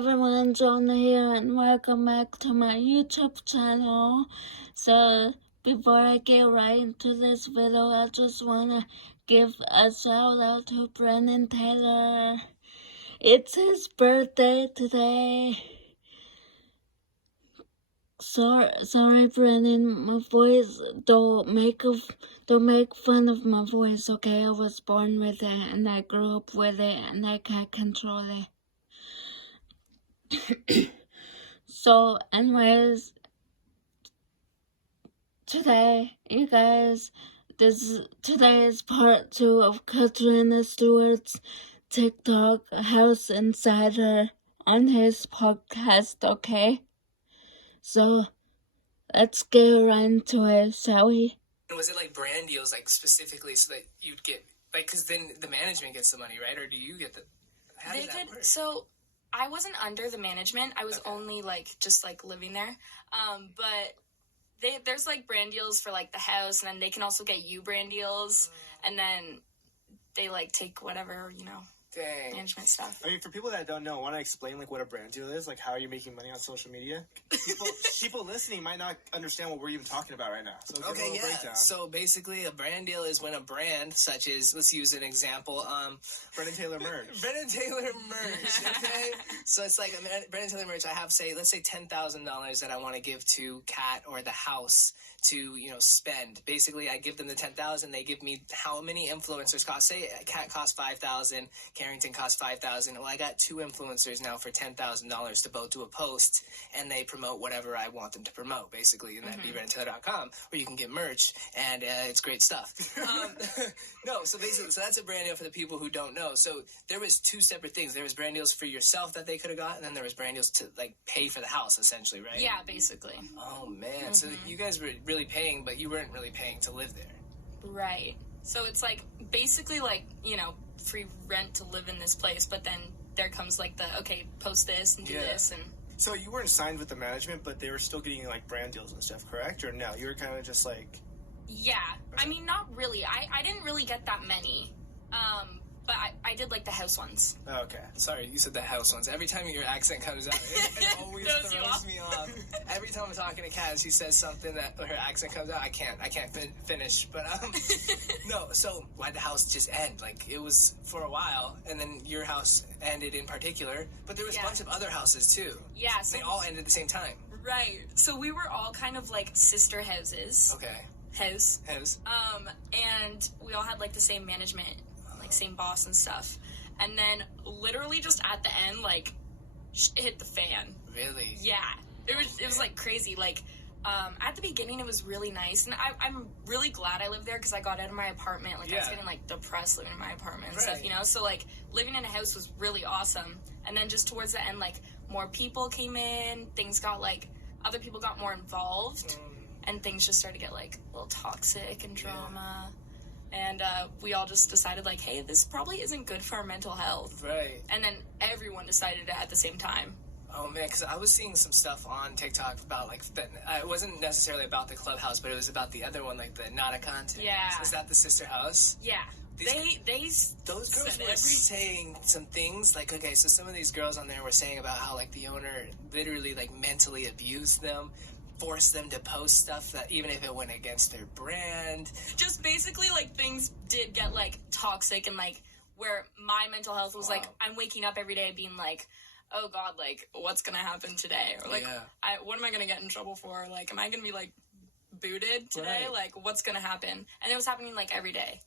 everyone, Joana here, and welcome back to my YouTube channel. So, before I get right into this video, I just wanna give a shout out to Brennan Taylor. It's his birthday today. Sorry, Brennan, my voice, don't make fun of my voice, okay? I was born with it, and I grew up with it, and I can't control it. So, anyways, today, you guys, today is part 2 of Katrina Stewart's TikTok House Insider on his podcast, okay? So, let's get right into it, shall we? Was it like brand deals, like specifically so that you'd get, like, because then the management gets the money, right? Or do you get the, how does that work? So I wasn't under the management. I was only just living there. But there's like brand deals for like the house, and then they can also get you brand deals, and then they like take whatever, Dang. management stuff. I mean, for people that don't know, want to explain like what a brand deal is, like how you're making money on social media? People listening might not understand what we're even talking about right now. So give a little breakdown. So basically, a brand deal is when a brand, such as, let's use an example, Brennan Taylor merch. Brennan Taylor merch, okay? So it's like Brennan Taylor merch. I have, let's say $10,000 that I want to give to Kat or the house to, spend. Basically, I give them the $10,000. They give me how many influencers cost. Say Kat costs $5,000, Carrington costs $5,000. Well, I got 2 influencers now for $10,000 to both do a post, and they promote whatever I want them to promote, basically, and that'd be BrennanTaylor.com, where you can get merch, and it's great stuff. No, so basically, so that's a brand deal for the people who don't know. So there was 2 separate things. There was brand deals for yourself that they could have got, and then there was brand deals to like pay for the house, essentially, right? Yeah, basically. Oh man, so you guys were really paying, but you weren't really paying to live there. Right. So it's like basically like, free rent to live in this place, but then there comes like post this and do this. And So you weren't signed with the management, but they were still getting like brand deals and stuff, correct? Or no, you were kind of just like... Yeah. I mean, not really. I didn't really get that many. But I did like the house ones. Oh, okay. Sorry, you said the house ones. Every time your accent comes out, it always throws me off. Every time I'm talking to Kat, she says something that her accent comes out. I can't finish. But no. So why'd the house just end? Like it was for a while, and then your house ended in particular. But there was a bunch of other houses too. Yeah. So they all ended at the same time. Right. So we were all kind of like sister houses. Okay. House. And we all had like the same management. Same boss and stuff, and then literally just at the end, like it hit the fan. Really? Yeah, it was like crazy. Like at the beginning, it was really nice, and I'm really glad I lived there because I got out of my apartment. Like I was getting like depressed living in my apartment and stuff, So like living in a house was really awesome. And then just towards the end, like more people came in, things got like other people got more involved, and things just started to get like a little toxic and drama. And we all just decided, like, hey, this probably isn't good for our mental health. Right. And then everyone decided it at the same time. Oh, man, because I was seeing some stuff on TikTok about, like, it wasn't necessarily about the clubhouse, but it was about the other one, like, the Nada content. Yeah. So is that the sister house? Yeah. Those girls were saying some things, like, okay, so some of these girls on there were saying about how, like, the owner literally, like, mentally abused them, force them to post stuff that even if it went against their brand. Just basically, like, things did get, like, toxic and, like, where my mental health was, like, I'm waking up every day being, like, oh, God, like, what's gonna happen today? Or, like, what am I gonna get in trouble for? Like, am I gonna be, like, booted today? Right. Like, what's gonna happen? And it was happening, like, every day.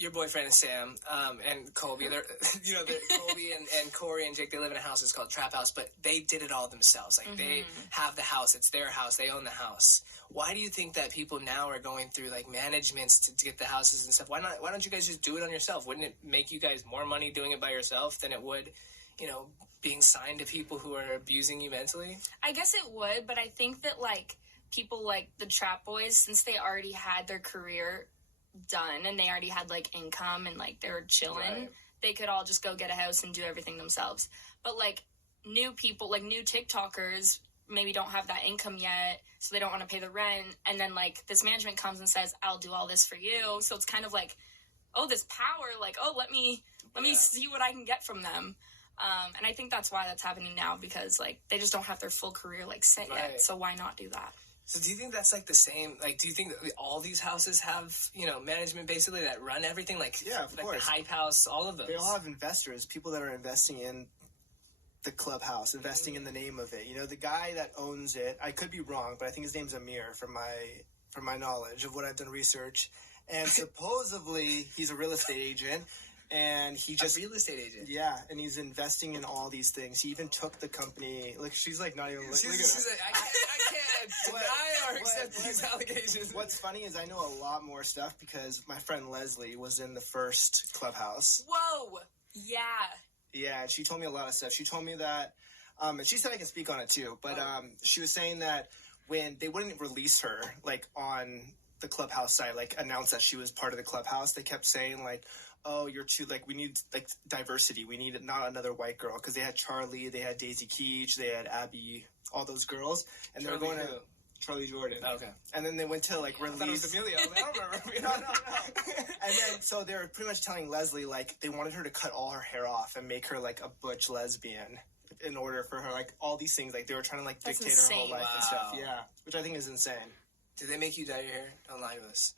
Your boyfriend and Sam, and Colby, they're, Colby and Corey and Jake, they live in a house, it's called Trap House, but they did it all themselves. Like, they have the house, it's their house, they own the house. Why do you think that people now are going through, like, managements to get the houses and stuff? Why don't you guys just do it on yourself? Wouldn't it make you guys more money doing it by yourself than it would, being signed to people who are abusing you mentally? I guess it would, but I think that, like, people like the Trap Boys, since they already had their career done and they already had like income and like they were chilling, they could all just go get a house and do everything themselves. But like new people, like new TikTokers, maybe don't have that income yet, so they don't want to pay the rent, and then like this management comes and says, I'll do all this for you. So it's kind of like, oh, this power, like, oh, let me see what I can get from them. And I think that's why that's happening now, because like they just don't have their full career like set yet. So why not do that? So do you think that's like the same, like, do you think that all these houses have, you know, management basically that run everything? Like, yeah, of course. The Hype House, all of those. They all have investors, people that are investing in the clubhouse, investing in the name of it. You know, the guy that owns it, I could be wrong, but I think his name's Amir from my knowledge of what I've done research. And supposedly he's a real estate agent. And he just a real estate agent. Yeah, and he's investing in all these things. He even took the company. Look, she's like not even looking. She's like, I can't deny or accept these allegations. What's funny is I know a lot more stuff because my friend Leslie was in the first clubhouse. Whoa! Yeah. Yeah, and she told me a lot of stuff. She told me that, and she said I can speak on it too. But she was saying that when they wouldn't release her, like on the clubhouse site, like announce that she was part of the clubhouse, they kept saying like, oh, you're too, like, we need, like, diversity. We need not another white girl. Because they had Charlie, they had Daisy Keech, they had Abby, all those girls. And they were going to... Charlie Jordan. Oh, okay. And then they went to, like, release... I thought it was Amelia. I don't remember. No. And then, so they were pretty much telling Leslie, like, they wanted her to cut all her hair off and make her, like, a butch lesbian in order for her, like, all these things. Like, they were trying to, like, That's dictate insane. her whole life Wow. and stuff. Yeah. Which I think is insane. Did they make you dye your hair? Don't lie to us.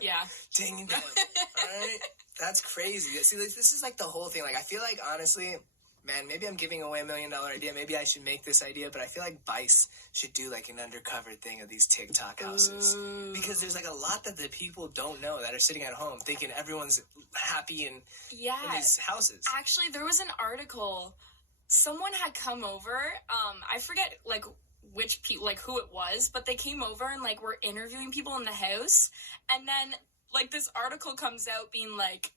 Yeah. Dang it. Alright. That's crazy. See, this is like the whole thing. Like, I feel like, honestly, man, maybe I'm giving away $1 million idea. Maybe I should make this idea, but I feel like Vice should do like an undercover thing of these TikTok houses. Ooh. Because there's like a lot that the people don't know that are sitting at home thinking everyone's happy in these houses. Actually, there was an article. Someone had come over. I forget like which people, like who it was, but they came over and like were interviewing people in the house, and then like this article comes out being like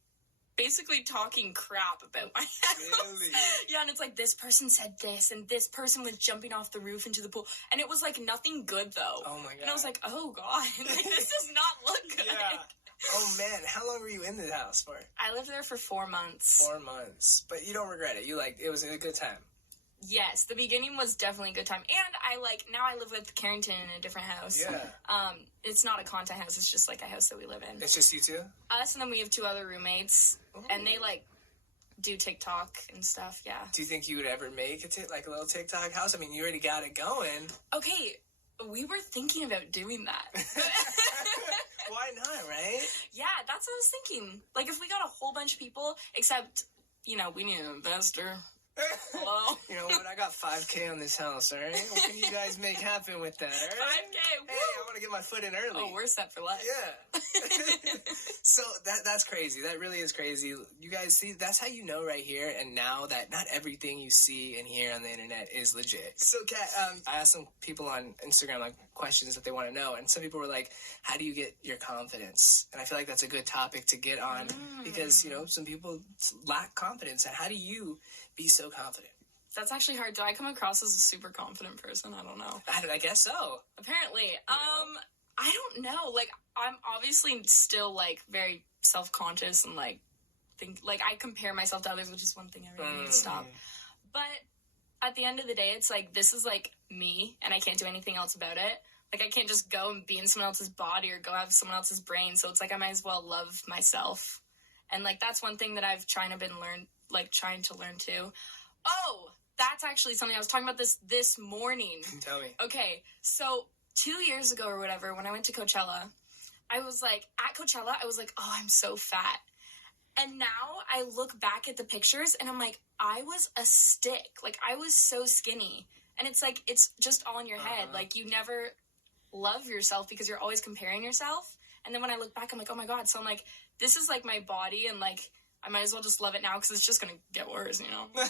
basically talking crap about my house. Really? Yeah, and it's like this person said this and this person was jumping off the roof into the pool, and it was like nothing good though. Oh my god. And I was like, oh god, like this does not look good. Yeah. Oh man, how long were you in the house for? I lived there for 4 months. 4 months. But you don't regret it. You like, it was a good time. Yes, the beginning was definitely a good time. And I like, now I live with Carrington in a different house. Yeah. It's not a content house, it's just like a house that we live in. It's just you two? Us, and then we have 2 other roommates. Ooh. And they like do TikTok and stuff, yeah. Do you think you would ever make like a little TikTok house? I mean, you already got it going. Okay, we were thinking about doing that. Why not, right? Yeah, that's what I was thinking. Like, if we got a whole bunch of people, except, you know, we need an investor. Hello? You know what? I got $5K on this house, all right? What can you guys make happen with that, all right? 5K, woo! Hey, I want to get my foot in early. Oh, we're set for life. Yeah. So that's crazy. That really is crazy. You guys see, that's how you know right here and now that not everything you see and hear on the internet is legit. So, Kat, I asked some people on Instagram like questions that they want to know, and some people were like, how do you get your confidence? And I feel like that's a good topic to get on because, you know, some people lack confidence. And how do you be so confident? That's actually hard. Do I come across as a super confident person? I don't know. I guess so. Apparently. I don't know. Like, I'm obviously still, like, very self-conscious and, like, think, like, I compare myself to others, which is one thing I really need to stop. But at the end of the day, it's, like, this is, like, me, and I can't do anything else about it. Like, I can't just go and be in someone else's body or go have someone else's brain, so it's, like, I might as well love myself. And, like, that's one thing that I've trying to learn too. Oh, that's actually something I was talking about this morning. Tell me. Okay, so 2 years ago or whatever, when I went to Coachella, I was like, at Coachella, I was like, oh, I'm so fat. And now I look back at the pictures and I'm like, I was a stick. Like, I was so skinny. And it's like, it's just all in your head. Like, you never love yourself because you're always comparing yourself. And then when I look back, I'm like, oh my God. So I'm like, this is like my body, and like, I might as well just love it now because it's just going to get worse, you know? I'm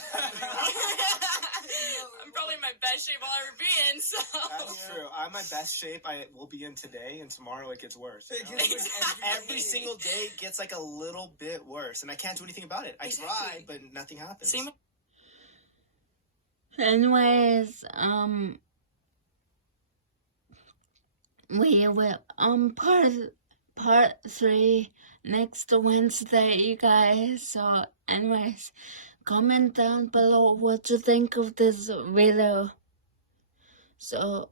probably in my best shape I'll ever be in, so. That's true. I'm my best shape I will be in today, and tomorrow it gets worse. You know? Every single day it gets like a little bit worse, and I can't do anything about it. I try, but nothing happens. See, anyways, we will part 3 next Wednesday, you guys. So anyways, comment down below what you think of this video. So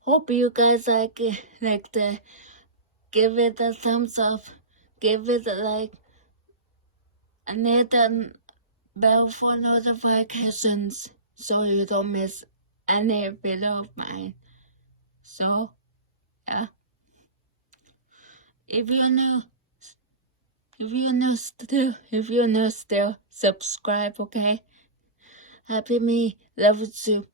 hope you guys like it, give it a thumbs up, give it like, I need bell for notifications so you don't miss any video of mine. So, yeah. If you're new still, subscribe, okay? Happy me, love you too.